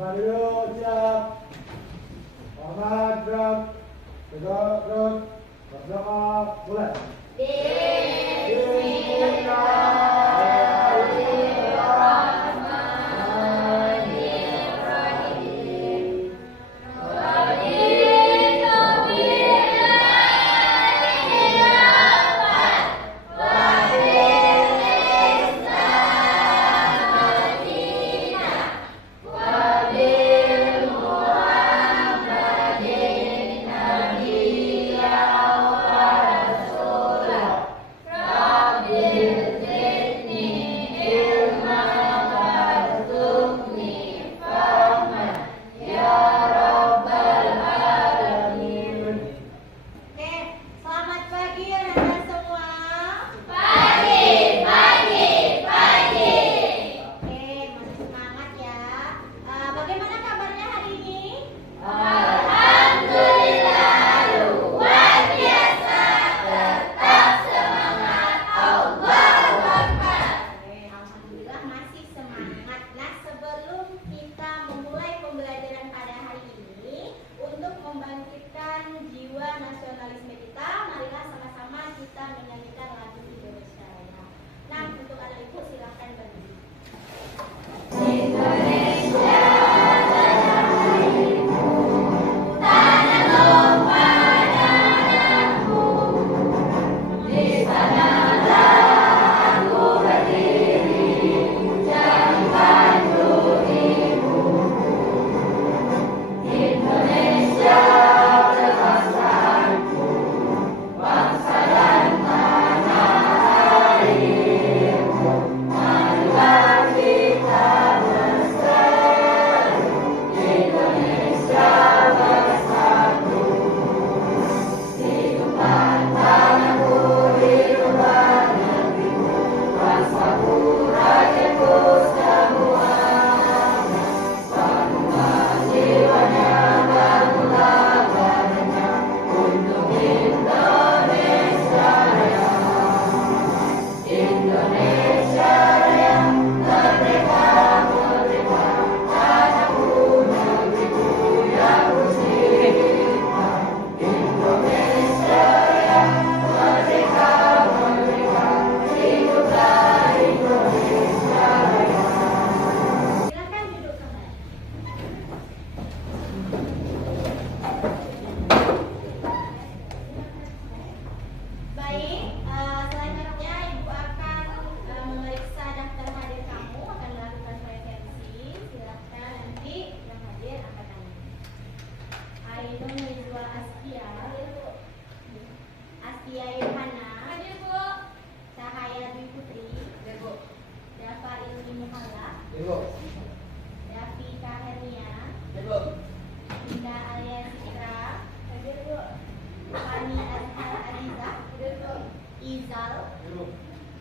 Depan dulu, siap. Hormat, gerak. Tegak, gerak. Bersama, mulai.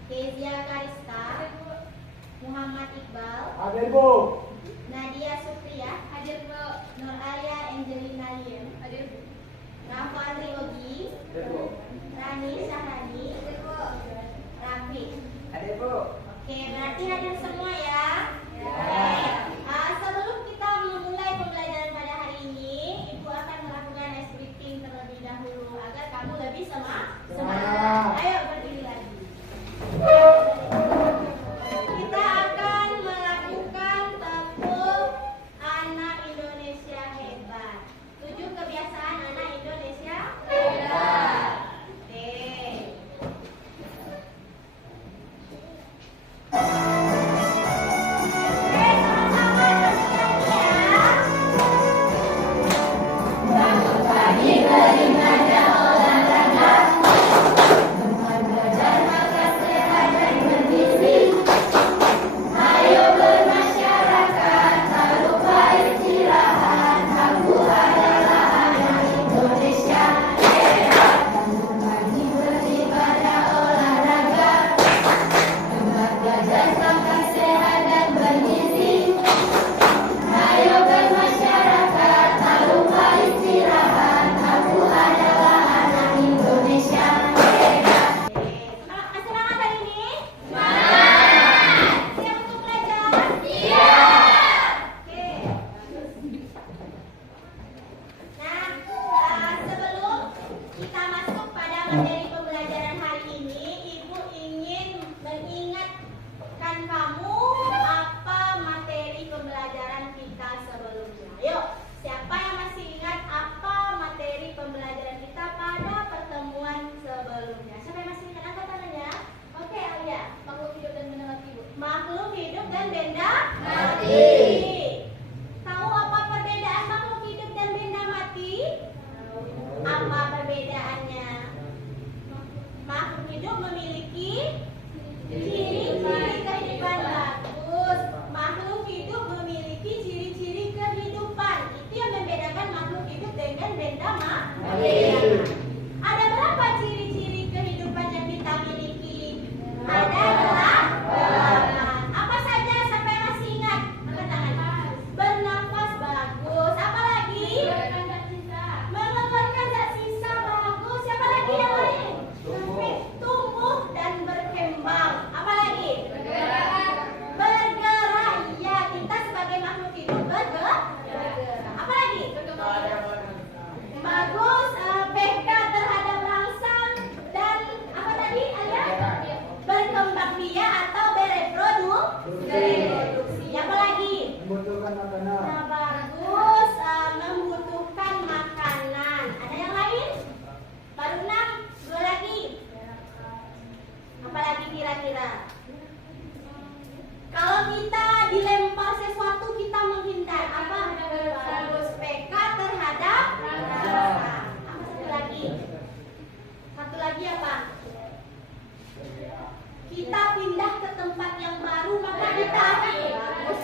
Kezia Karista, Muhammad Iqbal, hadir Bu. Nadia Supriya, hadir Bu. Nur Alia Angelina Liem, hadir Bu. Rafa Riogi, Hadir Bu. Rani Syahani, hadir Bu. Rafiq, Hadir Bu. Oke, berarti hadir semua ya. Sebelum kita memulai pembelajaran pada hari ini, Ibu akan melakukan ice breathing terlebih dahulu agar kamu lebih semangat. Ayo berdiri lagi. Kita akan melakukan tepuk anak Indonesia hebat. 7 kebiasaan anak Indonesia hebat. Oke. hidup memiliki ciri-ciri kehidupan. Bagus. Makhluk hidup memiliki ciri-ciri kehidupan. Itu yang membedakan makhluk hidup dengan benda mati. Ada berapa ciri-ciri kehidupan yang kita miliki? Ada 8. Apa saja? Siapa yang masih ingat? Angkat tangan. Bernafas, bagus. Apa lagi? Mengeluarkan zat sisa, bagus. Siapa lagi yang lain? Tumbuh dan berkembang. Apa lagi? Bergerak. Iya, kita sebagai makhluk hidup bergerak. Apa lagi? Bagus. Peka terhadap rangsang dan apa tadi? Ada berkembang biak atau bereproduksi. Apa lagi? Membutuhkan makanan. Nah, bagus. Membutuhkan makanan. Ada yang lain? Baru 6. 2 lagi. Apa lagi kira-kira? Kalau kita dilempar sesuatu kita menghindar. Apa? Bagus. Peka terhadap rangsang. Apa satu lagi? Satu lagi apa? Kita pindah ke tempat yang baru maka kita harus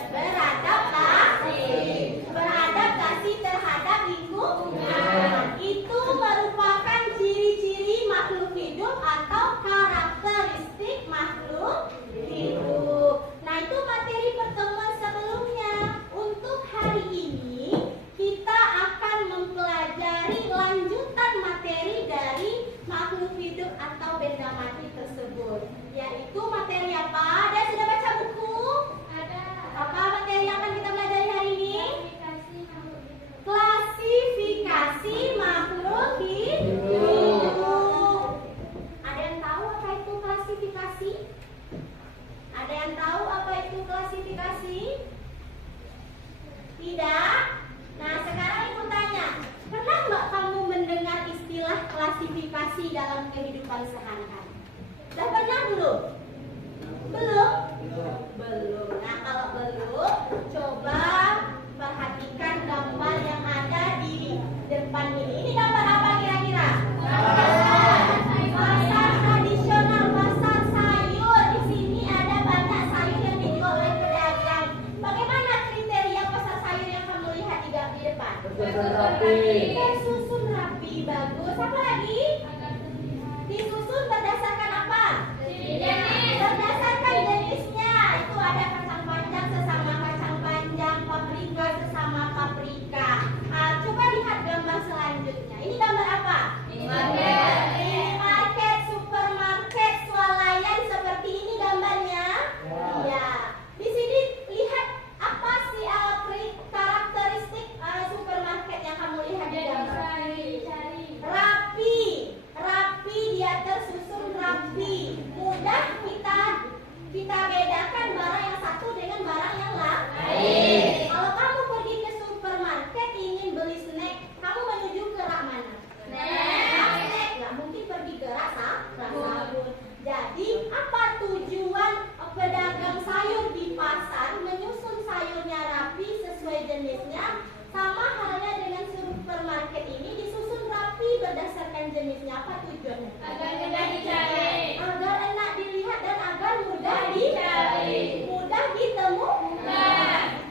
beradaptasi terhadap lingkungan. Itu merupakan ciri-ciri makhluk hidup atau karakteristik makhluk hidup. Nah, itu materi pertemuan sebelumnya. Untuk hari ini kita akan mempelajari lanjutan materi dari makhluk hidup atau benda mati tersebut. Yaitu materi apa? Ada sudah baca buku? Ada. Apa materi yang akan kita pelajari hari ini? Klasifikasi makhluk hidup. Ada yang tahu apa itu klasifikasi? Ada yang tahu apa itu klasifikasi? Tidak? Nah, sekarang ibu tanya, pernah nggak kamu mendengar istilah klasifikasi dalam kehidupan sehari-hari? Sudah pernah belum? Belum? Belum. Nah, kalau belum, coba perhatikan gambar yang ada di depan ini. Ini gambar apa kira-kira? Pasar tradisional, pasar sayur. Di sini ada banyak sayur yang dijual oleh pedagang. Bagaimana kriteria pasar sayur yang kamu lihat di depan? Tersusun rapi, bagus. Apa lagi? Disusun berdasarkan apa? Berdasarkan jenisnya. Itu ada kacang panjang sesama kacang panjang, paprika sesama paprika. Coba lihat gambar selanjutnya. Ini gambar apa? Minimarket, supermarket, swalayan seperti ini gambarnya. Ya. Di sini lihat apa sih karakteristik supermarket yang kamu lihat di gambar? Rapi, dia tersusun rapi. Mudah kita bedakan barang yang satu dengan barang yang lain. Kalau kamu pergi ke supermarket ingin beli snack, kamu menuju ke rak mana? Snack. Nggak mungkin pergi ke rak sabun. Jadi apa tujuan pedagang sayur di pasar menyusun sayurnya rapi sesuai jenisnya? Sama halnya dengan supermarket ini disusun rapi berdasarkan jenisnya. Apa tujuannya? Agar mudah dicari. Agar enak dilihat dan agar mudah dicari. Mudah ditemukan.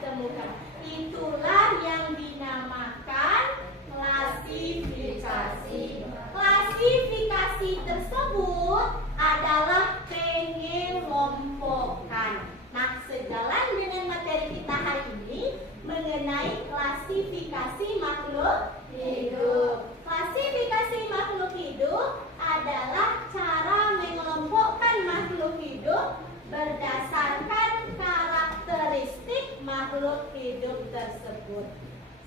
Itulah yang dinamakan klasifikasi. Klasifikasi tersebut adalah pengelompokan. Nah, sejalan dengan materi kita hari ini mengenai klasifikasi makhluk hidup. Klasifikasi makhluk hidup adalah cara mengelompokkan makhluk hidup berdasarkan karakteristik makhluk hidup tersebut.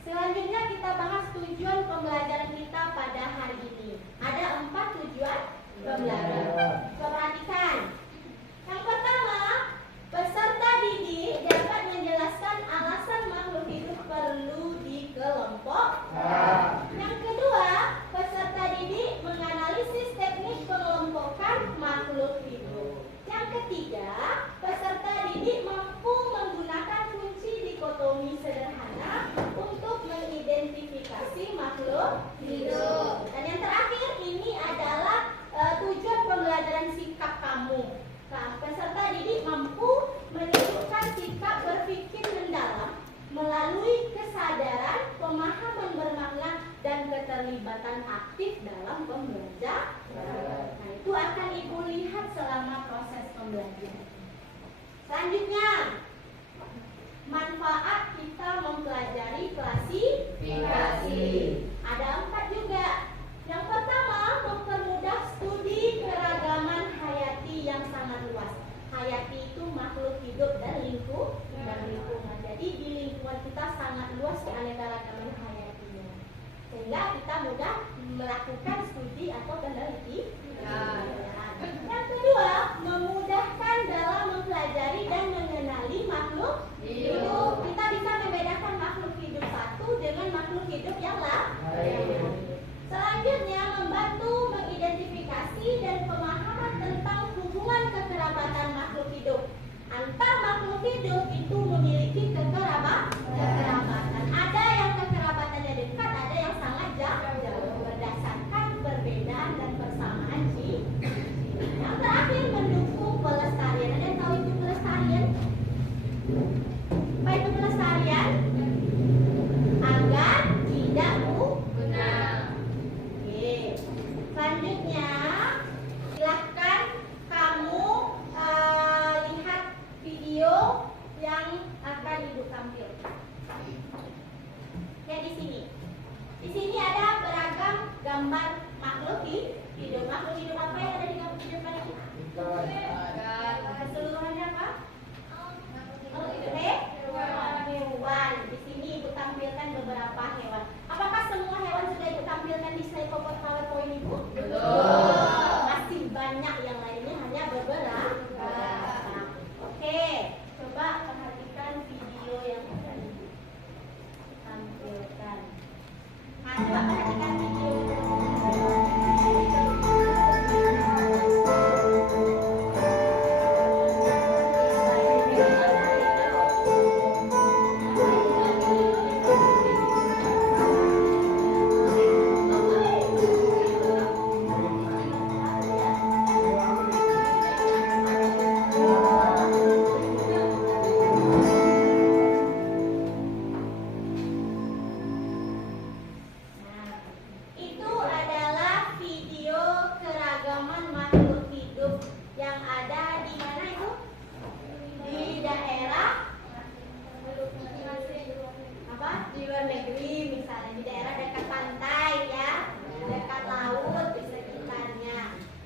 Selanjutnya kita bahas tujuan pembelajaran kita pada hari ini. Ada 4 tujuan pembelajaran. Perhatikan. Yang pertama, peserta didik dapat menjelaskan alasan makhluk hidup perlu dikelompokkan. Yang kedua, peserta didik menganalisis teknik pengelompokan makhluk hidup. Yang ketiga, peserta didik mampu menggunakan kunci dikotomi sederhana untuk mengidentifikasi makhluk hidup. Dan yang terakhir, ini adalah tujuan pembelajaran Selanjutnya, manfaat kita mempelajari klasifikasi. Ada 4 juga. Yang pertama, mempermudah studi keragaman hayati yang sangat luas. Hayati itu makhluk hidup dan lingkungan. Jadi di lingkungan kita sangat luas keanekaragaman hayatinya, sehingga kita mudah melakukan studi atau penelitian. Yang kedua, memudahkan dalam mempelajari dan mengenali makhluk hidup. Kita bisa membedakan makhluk hidup satu dengan makhluk hidup yang lain. Selanjutnya, membantu mengidentifikasi dan pemahaman tentang hubungan kekerabatan makhluk hidup. Antar makhluk hidup itu memiliki kekerabatan. Ada yang kekerabatannya dekat, ada yang sangat jauh berdasarkan perbedaan dan persamaan ciri. Yang terakhir, mendukung pelestarian. Ada yang tahu itu pelestarian? Apa itu pelestarian? Agar tidak punah. Oke. Selanjutnya, silahkan kamu lihat video yang akan Ibu tampilkan. Kayak di sini. Di sini ada beragam gambar makhluk hidup. Makhluk hidup apa yang ada di gambar hidup ini? Keseluruhannya apa? Hewan. Di sini Ibu tampilkan beberapa hewan. Apakah semua hewan sudah Ibu tampilkan di slide PowerPoint Ibu? Betul. Masih banyak yang lainnya, hanya beberapa. Oke, coba perhatikan video yang akan Ibu tampilkan. Nah, coba perhatikan video. Itu adalah video keragaman makhluk hidup yang ada di mana itu? Di daerah apa? Di luar negeri, misalnya di daerah dekat pantai ya, dekat laut di sekitarnya.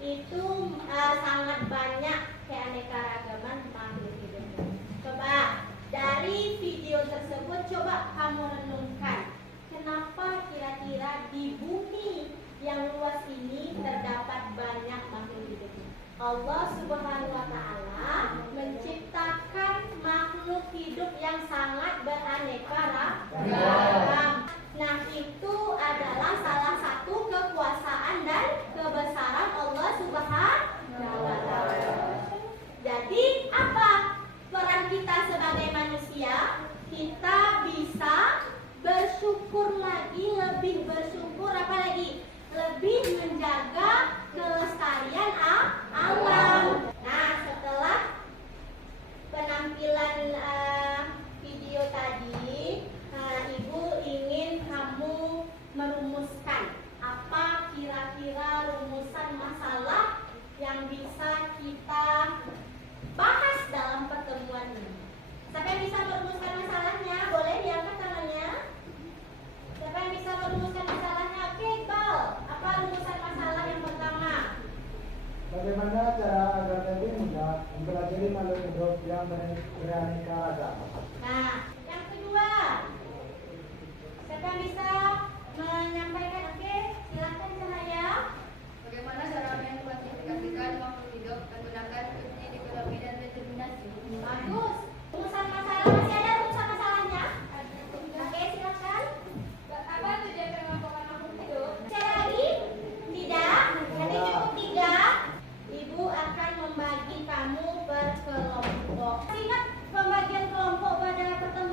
Itu sangat banyak keanekaragaman makhluk hidup. Coba dari video tersebut coba kamu renungkan. Kenapa kira-kira di bumi yang luas ini terdapat banyak makhluk hidup? Allah Subhanahu wa Ta'ala menciptakan makhluk hidup yang sangat beraneka ragam. Nah, itu adalah salah satu kekuasaan dan kebesaran Allah Subhanahu wa Ta'ala. Jadi, apa peran kita sebagai manusia? Kita bisa bersyukur lagi, lebih bersyukur apa lagi? Lebih menjaga kelestarian alam. Nah, setelah penampilan video tadi, Ibu ingin kamu merumuskan apa kira-kira rumusan masalah yang bisa kita bahas dalam pertemuan ini. Siapa yang bisa merumuskan masalahnya? Boleh diangkat tangannya. Siapa yang bisa merumuskan masalahnya? Oke, Iqbal. Apa rumusan masalah yang pertama? Bagaimana cara agar lebih mudah mempelajari makhluk hidup yang beraneka ragam? Nah, yang kedua. Siapa yang bisa menyampaikan? Oke, silakan Cahaya. Bagaimana cara mengklasifikasikan makhluk hidup menggunakan kunci dikotomi dan determinasi? Bagus. Rumusan masalah, masih ada rumusan masalahnya? Oke, silakan. Apa tujuan pengelompokan makhluk hidup? Saya lagi? Tidak. Jadi cukup 3. Ibu akan membagi kamu per kelompok. Ingat pembagian kelompok pada pertemuan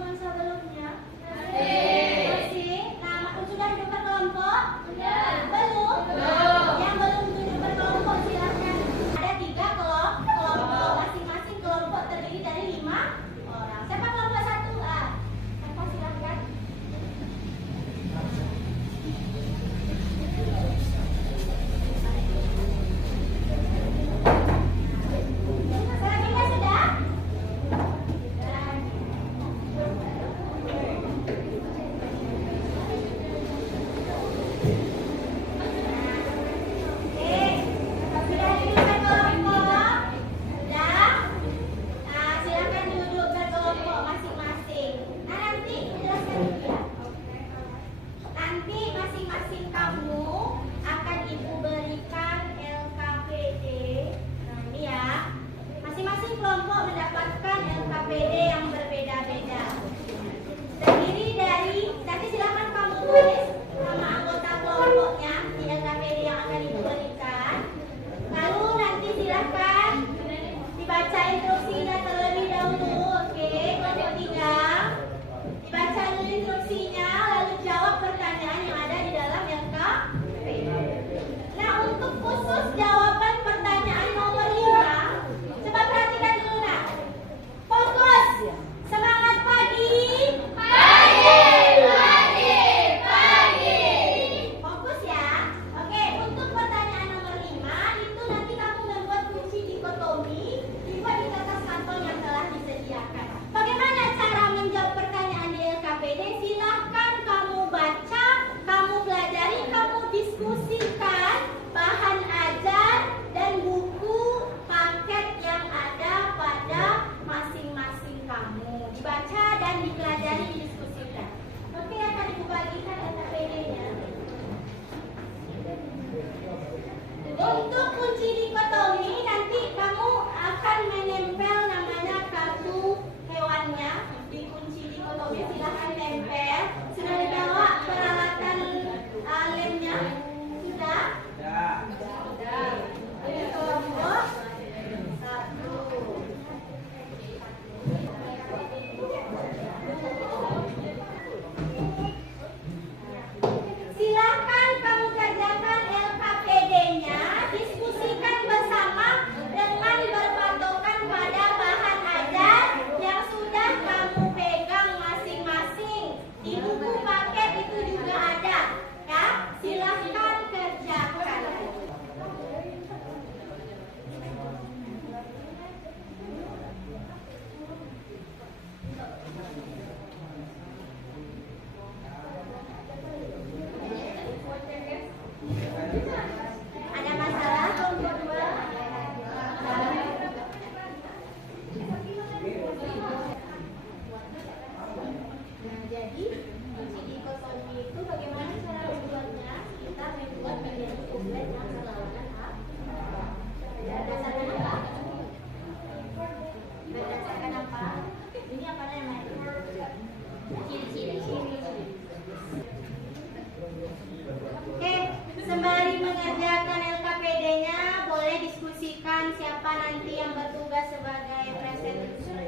siapa nanti yang bertugas sebagai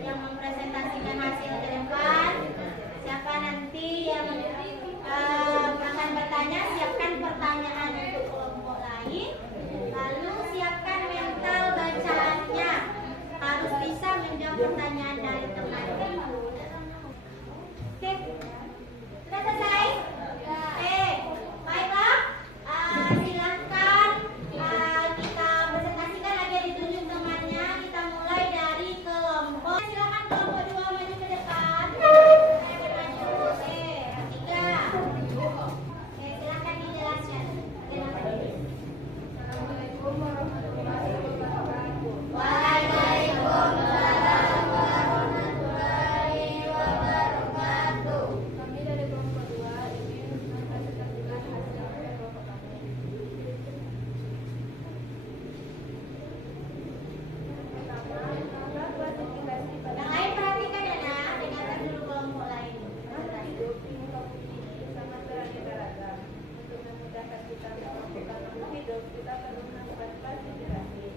yang mempresentasikan hasil ke depan. Siapa nanti yang akan bertanya, siapkan pertanyaan untuk kelompok lain. Lalu siapkan mental bacaannya, harus bisa menjawab pertanyaan dari teman-teman. Oke, sudah selesai? Oke, baiklah. Silakan kita presentasikan lagi, ditunjuk temannya. Kita mulai dari kelompok. Silakan kelompok 2 maju ke depan. Saya maju. Oke, 3. Oke, silakan dijelaskan. Assalamualaikum warahmatullahi wabarakatuh. Waalaikumsalam warahmatullahi wabarakatuh. Kami dari kelompok 2 ingin mempresentasikan hasil kelompok kami. Pertama, maka klasifikasi pada Yang lain perhatikan ya, nak. Dengarkan dulu kelompok lain. makhluk hidup di muka bumi ini sangat beraneka ragam. Untuk memudahkan kita menentukan makhluk hidup, kita perlu melakukan klasifikasi.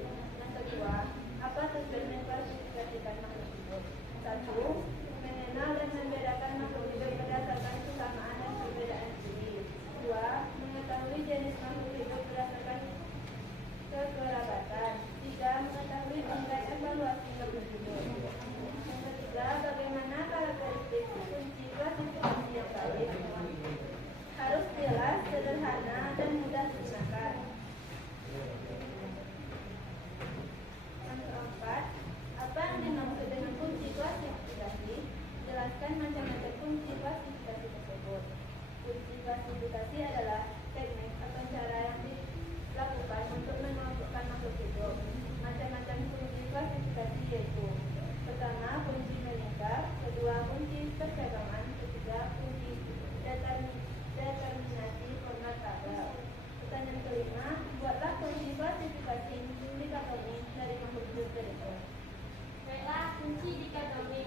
Yang kedua, apa tujuan mengklasifikasikan makhluk hidup? 1. Mengenal dan membedakan makhluk hidup berdasarkan kesamaan dan perbedaan ciri. 2. Mengetahui jenis makhluk hidup berdasarkan kekerabatan. 3. Mengetahui tingkat evaluasi makhluk hidup. Yang ketiga, bagaimana karakteristik kunci klasifikasi yang baik? Harus jelas, sederhana, dan mudah digunakan. Yang keempat, apa yang dimaksud dengan kunci klasifikasi? Jelaskan macam-macam kunci klasifikasi tersebut. Kunci klasifikasi adalah teknik atau cara yang dilakukan untuk mengelompokkan makhluk hidup. Macam-macam kunci klasifikasi yaitu: pertama, kunci melingkar; kedua, kunci percakapan; ketiga, kunci determinasi format tabel. Pertanyaan kelima, buatlah kunci klasifikasi dikotomi dari makhluk hidup berikut. Baiklah, kunci dikotomi.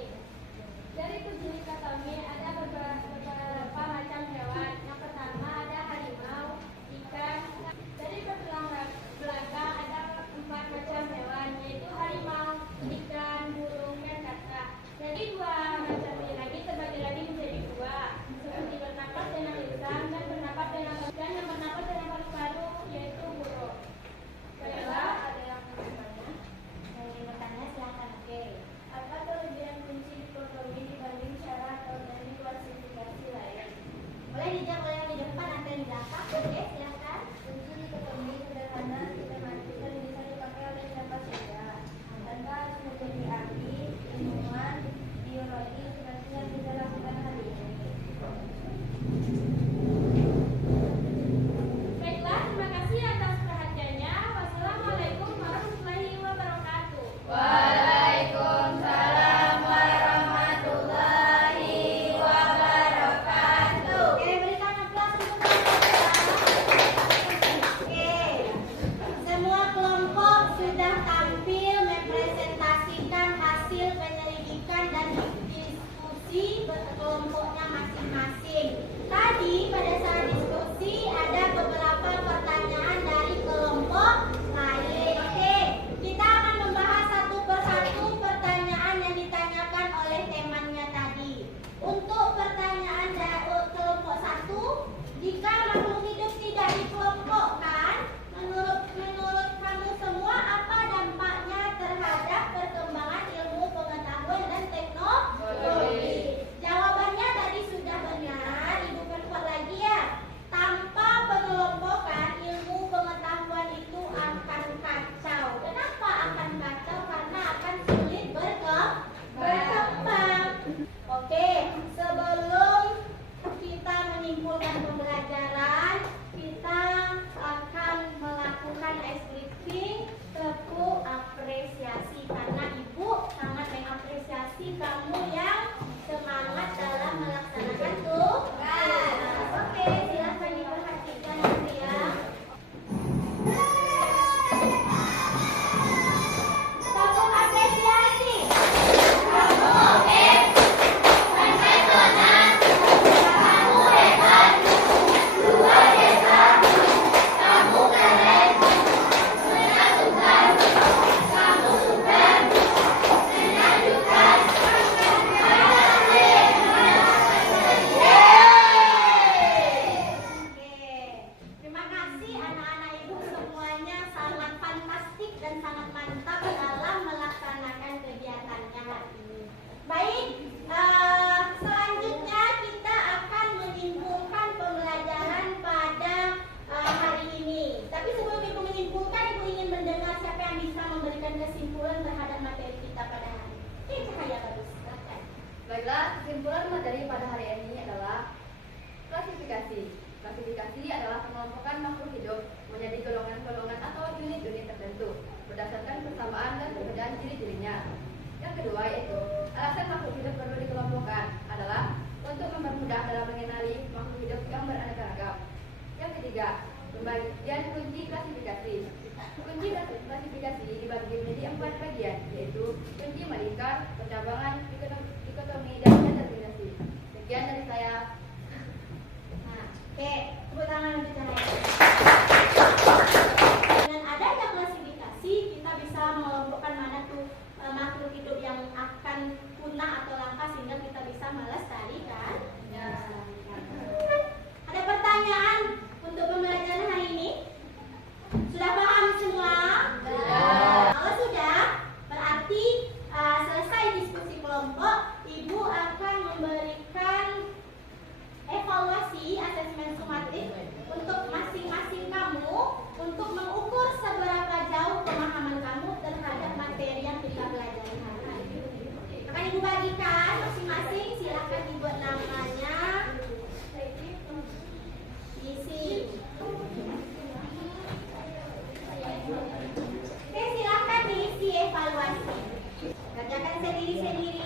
Dari kunci dikotomi ada beberapa macam hewan. Yang pertama ada ciri-cirinya. Yang kedua yaitu alasan makhluk hidup perlu dikelompokkan adalah untuk mempermudah dalam mengenali makhluk hidup yang beraneka ragam. Yang ketiga, pembagian kunci klasifikasi. Kunci klasifikasi dibagi menjadi 4 bagian, yaitu kunci melingkar, percabangan, dikotomi, dan determinasi. Sekian dari saya. Nah, oke, tepuk tangan untuk Cahaya. Dengan adanya klasifikasi, kita bisa mengelompokkan mana tuh makhluk hidup yang akan punah atau langka sehingga kita bisa melestarikan. Ada pertanyaan untuk pembelajaran hari ini? Sudah paham semua? Kalau sudah, berarti selesai diskusi kelompok, Ibu akan memberikan evaluasi asesmen sumatif untuk masing-masing kamu untuk mengukur seberapa jauh pemahaman kamu terhadap materi yang kita pelajari hari ini. Akan Ibu bagikan masing-masing, silakan dibuat namanya di sini. Oke, silakan diisi evaluasi. Kerjakan sendiri-sendiri